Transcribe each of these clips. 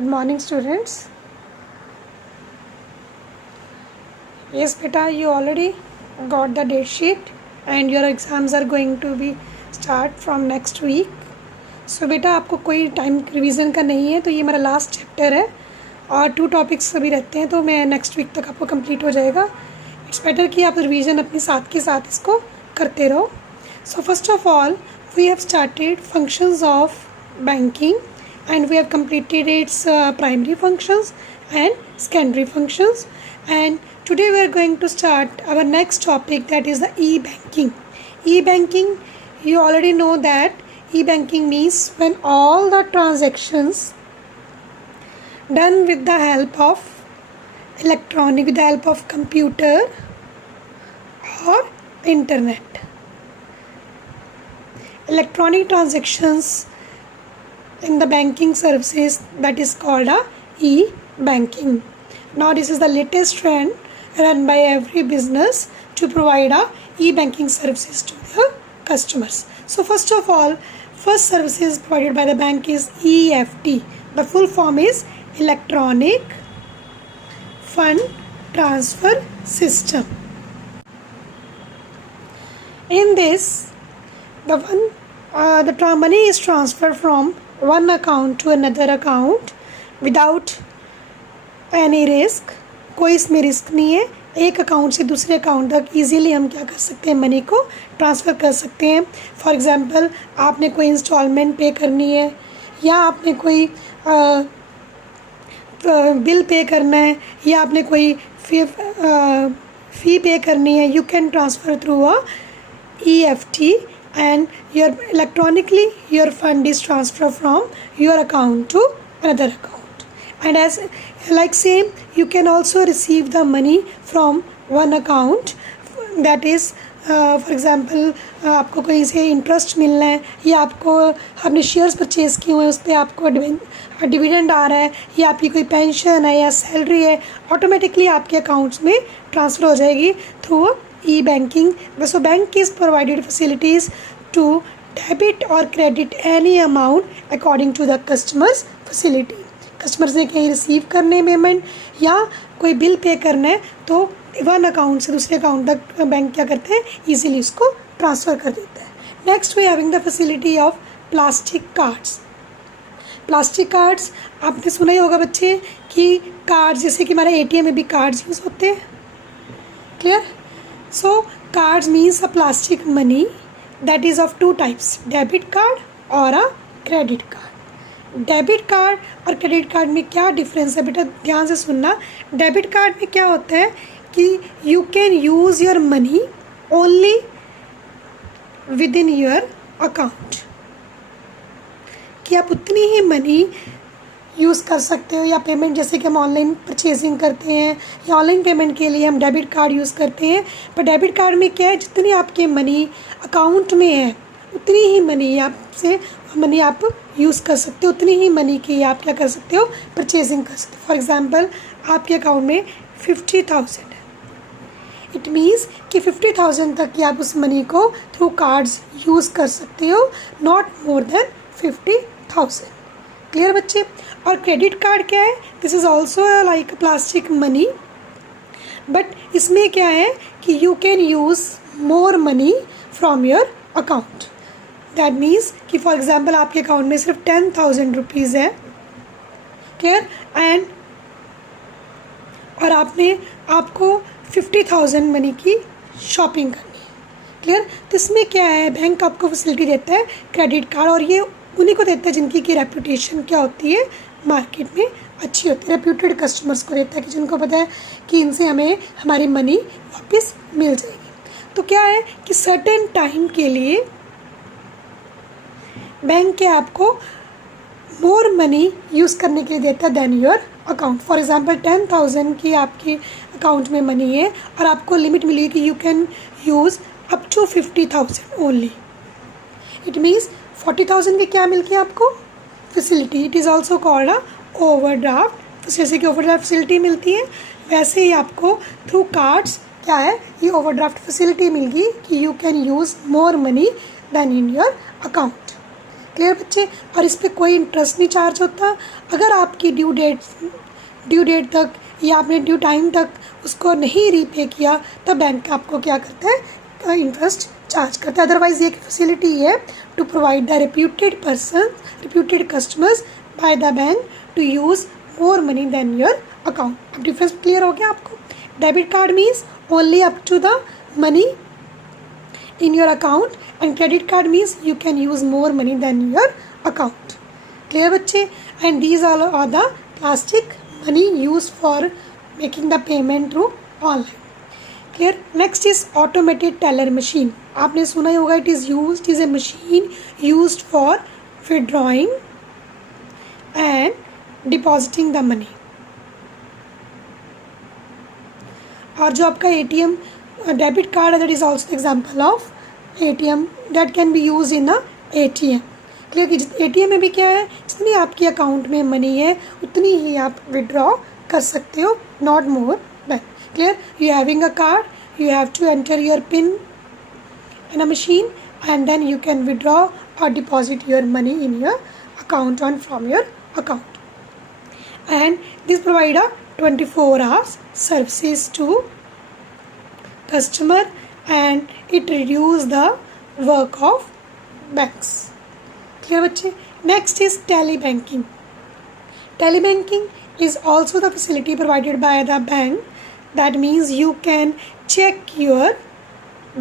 Good morning, students. Yes, beta, you already got the date sheet and your exams are going to be start from next week. So बेटा आपको कोई time revision का नहीं है, तो ये मेरा लास्ट चैप्टर है और 2 टॉपिक्स अभी रहते हैं, तो मैं नेक्स्ट वीक तक आपको कंप्लीट हो जाएगा. इट्स बेटर कि आप रिवीजन अपने साथ के साथ इसको करते रहो. So first of all we have started functions of banking and we have completed its primary functions and secondary functions, and today we are going to start our next topic, that is the e-banking. E-banking, you already know that e-banking means when all the transactions done with the help of electronic, with the help of computer or internet. Electronic transactions in the banking services, that is called a e-banking. Now this is the latest trend run by every business to provide a e-banking services to their customers. So first of all, first services provided by the bank is EFT. The full form is Electronic Fund Transfer System. In this, the money is transferred from one account to another account without any risk. कोई इसमें risk नहीं है. एक account से दूसरे account तक easily हम क्या कर सकते हैं, मनी को ट्रांसफ़र कर सकते हैं. फॉर एग्ज़ाम्पल आपने कोई इंस्टॉलमेंट पे करनी है या आपने कोई बिल पे करना है या आपने कोई फ़ी पे करनी है, you can transfer through a EFT and electronically your fund is transferred from your account to another account. And as like same, you can also receive the money from one account, that is for example आपको कहीं से interest मिलना है या आपको आपने shares purchase किए हुए हैं, उस पर आपको डिविडेंड आ रहा है या आपकी कोई पेंशन है या सैलरी है, ऑटोमेटिकली आपके अकाउंट्स में ट्रांसफ़र हो जाएगी through e-banking. So bank is provided facilities to debit or credit any amount according to the customer's facility. Customers ने कहीं रिसीव करने है पेमेंट या कोई बिल पे करना है, तो वन अकाउंट से दूसरे अकाउंट तक बैंक क्या करते हैं, ईजिली उसको ट्रांसफ़र कर देता है. Next we having the facility of plastic cards. Plastic cards आपने सुना ही होगा बच्चे कि कार्ड्स जैसे कि हमारे ATM में भी कार्ड्स यूज़ होते हैं. Clear? So cards means a plastic money that is of 2 types, debit card और a credit card. Debit card और क्रेडिट कार्ड में क्या डिफरेंस है बेटा, ध्यान से सुनना. डेबिट कार्ड में क्या होता है कि you can use your money only with in your account, कि आप उतनी ही मनी यूज़ कर सकते हो. या पेमेंट जैसे कि हम ऑनलाइन परचेजिंग करते हैं या ऑनलाइन पेमेंट के लिए हम डेबिट कार्ड यूज़ करते हैं. पर डेबिट कार्ड में क्या है, जितनी आपके मनी अकाउंट में है उतनी ही मनी आप यूज़ कर सकते हो, उतनी ही मनी की आप क्या कर सकते हो, परचेजिंग कर सकते हो. फॉर एग्ज़ाम्पल आपके अकाउंट में 50,000 है, इट मीन्स कि 50,000 तक की आप उस मनी को थ्रू कार्ड्स यूज़ कर सकते हो, नॉट मोर देन 50,000. क्लियर बच्चे? और क्रेडिट कार्ड क्या है, this is also like plastic money, but इसमें क्या है कि you can use more money from your account. That means कि फॉर एग्ज़ाम्पल आपके अकाउंट में सिर्फ 10,000 रुपीज़ है. क्लियर? एंड और आपको 50,000 मनी की शॉपिंग करनी है. क्लियर? तो इसमें क्या है, बैंक आपको फैसिलिटी देता है क्रेडिट कार्ड, और ये उन्हीं को देता है जिनकी की रेपुटेशन क्या होती है, मार्केट में अच्छी होती है. रेप्यूटेड कस्टमर्स को देता है कि जिनको पता है कि इनसे हमें हमारी मनी वापस मिल जाएगी. तो क्या है कि सर्टेन टाइम के लिए बैंक के आपको मोर मनी यूज़ करने के लिए देता है then your account. For example 10,000 की आपकी अकाउंट में मनी है और आपको लिमिट मिली है कि you can use up to 50,000 only. It means 40,000 की क्या मिल गई आपको facility. It is also called a overdraft. जैसे कि ओवरड्राफ्ट फैसिलिटी मिलती है, वैसे ही आपको थ्रू कार्ड्स क्या है, ये ओवरड्राफ्ट फैसिलिटी मिल गई कि you can use more money than in your account. Clear बच्चे? और इस पर कोई इंटरेस्ट नहीं चार्ज होता। अगर आपकी ड्यू डेट तक या आपने ड्यू टाइम तक उसको नहीं रीपे किया तब बैंक आपको क्या करता है, इंटरेस्ट चार्ज करता है। अदरवाइज़ ये एक फैसिलिटी है to provide the reputed customers by the bank to use more money than your account। अब डिफरेंस क्लियर हो गया आपको? Debit card means only up to the money in your account and credit card means you can use more money than your account। clear बच्चे? and these all are the plastic money used for making the payment through online। clear? next is automated teller machine। आपने सुना ही होगा, it is a machine used for withdrawing and depositing the money। और जो आपका ATM debit card है, that is also example of ATM that can be used in a ATM। Clear कि ATM में भी क्या है, जितनी आपकी अकाउंट में मनी है उतनी ही आप विड्रॉ कर सकते हो, not more than. Clear? You having a card, you have to enter your PIN in a machine and then you can withdraw or deposit your money in your account and from your account। and this provide a 24 hours services to customer and it reduce the work of banks। clear बच्चे? next is telebanking। telebanking is also the facility provided by the bank, that means you can check your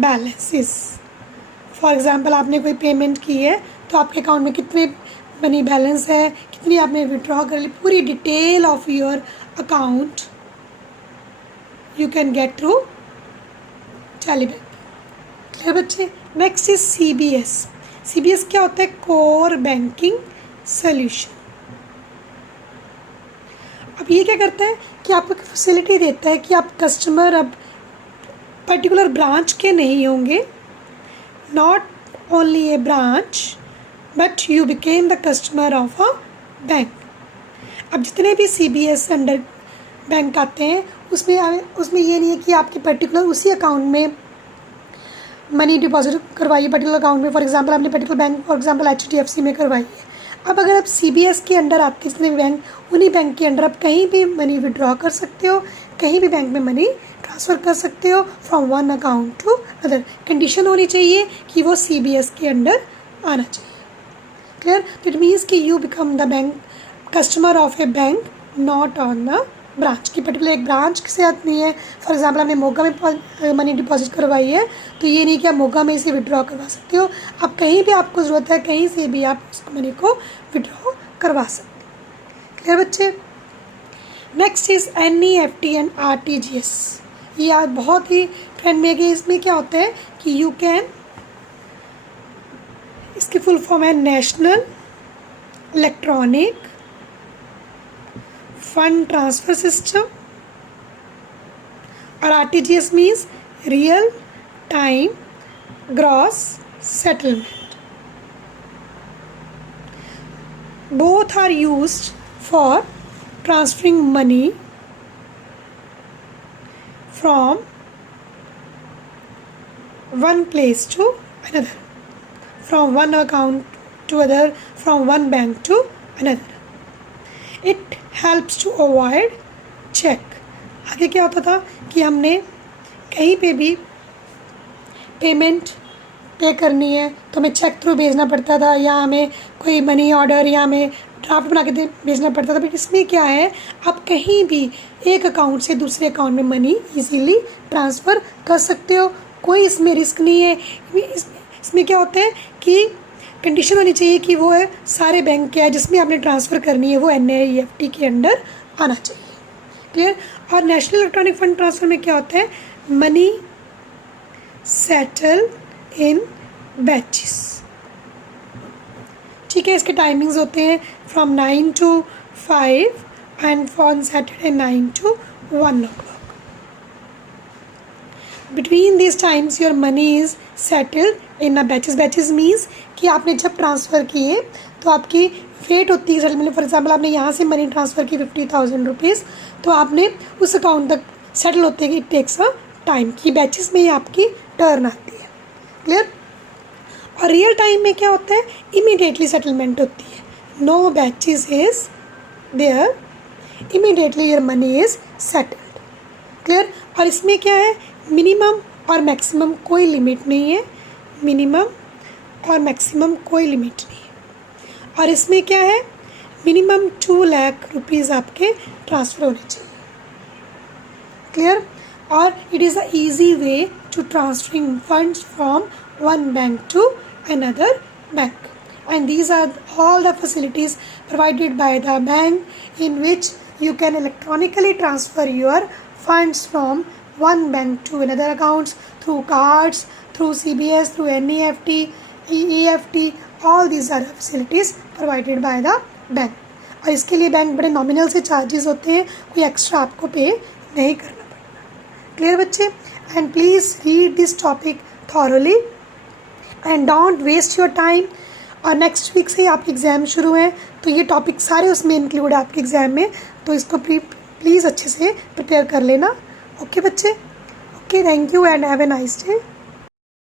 balances। for example आपने कोई payment की है तो आपके account में कितने money balance है, कितनी आपने विड्रॉ कर ली, पूरी detail of your account you can get through telebank. Clear बच्चे? Next is CBS। CBS क्या होता है? Core banking solution. अब ये क्या करता है कि आपको एक फैसिलिटी देता है कि आप कस्टमर अब पर्टिकुलर ब्रांच के नहीं होंगे, not only A branch but you became the customer of a bank. अब जितने भी CBS अंडर बैंक आते हैं उसमें ये नहीं है कि आपके पर्टिकुलर उसी अकाउंट में मनी डिपॉजिट करवाइए, पर्टिकुलर अकाउंट में। फॉर एग्जांपल आपने particular bank for example HDFC में करवाई है। अब अगर आप CBS के अंडर आते हैं जितने भी बैंक, उन्हीं बैंक के अंडर आप कहीं भी मनी विड्रॉ कर सकते हो, कहीं भी बैंक में मनी ट्रांसफ़र कर सकते हो from one account to other. Condition होनी चाहिए कि वो CBS के अंडर आना चाहिए। क्लियर? इट मीन्स कि you become the bank customer of a bank, not on the branch की। पर्टिकुलर एक ब्रांच के साथ नहीं है। फॉर एग्जांपल आपने मोगा में मनी डिपॉजिट करवाई है तो ये नहीं कि आप मोगा में इसे विड्रॉ करवा सकते हो, आप कहीं भी आपको ज़रूरत है कहीं से भी आप उस मनी को विड्रॉ करवा सकते हो। क्लियर बच्चे? Next is NEFT and RTGS। ये आज बहुत ही ट्रेंड में है। इसमें क्या होता है कि यू कैन, इसकी फुल फॉर्म है national electronic fund transfer system, और RTGS means real time gross settlement. Both are used for transferring money from one place to another, from one account to other, from one bank to another। It helps to avoid check। आगे क्या होता था कि हमने कहीं पे भी payment पे करनी है तो हमें चेक थ्रू भेजना पड़ता था, या हमें कोई मनी ऑर्डर या हमें ड्राफ्ट बना के भेजना पड़ता था। बट इसमें क्या है, आप कहीं भी एक अकाउंट से दूसरे अकाउंट में मनी इजीली ट्रांसफ़र कर सकते हो, कोई इसमें रिस्क नहीं है। इसमें क्या होता है कि कंडीशन होनी चाहिए कि वो है सारे बैंक के है जिसमें आपने ट्रांसफ़र करनी है वो NEFT के अंडर आना चाहिए। क्लियर? और नेशनल इलेक्ट्रॉनिक फंड ट्रांसफ़र में क्या होता है, मनी सेटल इन बैचेस। ठीक है, इसके टाइमिंग्स होते हैं from 9 to 5 and on Saturday 9 to 1 o'clock। Between this times your money is settled in a batches. Batches means कि आपने जब ट्रांसफ़र किए तो आपकी वेट होती है सेटलमेंट। फॉर एग्जांपल आपने यहाँ से मनी ट्रांसफ़र की 50,000 रुपीज़, तो आपने उस अकाउंट तक सेटल होते हैं, इट टेक्स अ टाइम की। बैचेस में ही आपकी टर्न आती है। क्लियर? और रियल टाइम में क्या होता है, इमीडिएटली सेटलमेंट होती है, no batches is there, immediately your money is settled. Clear. और इसमें क्या है, मिनिमम और मैक्सिमम कोई लिमिट नहीं है, मिनिमम और मैक्सिमम कोई लिमिट नहीं है। और इसमें क्या है, मिनिमम 2 लाख रुपीज़ आपके ट्रांसफ़र होने चाहिए। क्लियर। और it is a easy way to transferring funds from one bank to another bank, and these are all the facilities provided by the bank in which you can electronically transfer your funds from one bank to another accounts through cards, through CBS, through NEFT, EFT, all these are facilities provided by the bank। और इसके लिए bank बड़े nominal से charges होते हैं, कोई extra आपको पे नहीं करना पड़ता। क्लियर बच्चे। And please read this topic thoroughly and don't waste your time. और नेक्स्ट वीक से ही आपके एग्ज़ाम शुरू हैं, तो ये टॉपिक सारे उसमें इंक्लूड है आपके एग्ज़ाम में, तो इसको प्लीज़ अच्छे से प्रिपेयर कर लेना। ओके बच्चे, okay, thank you and have a nice day.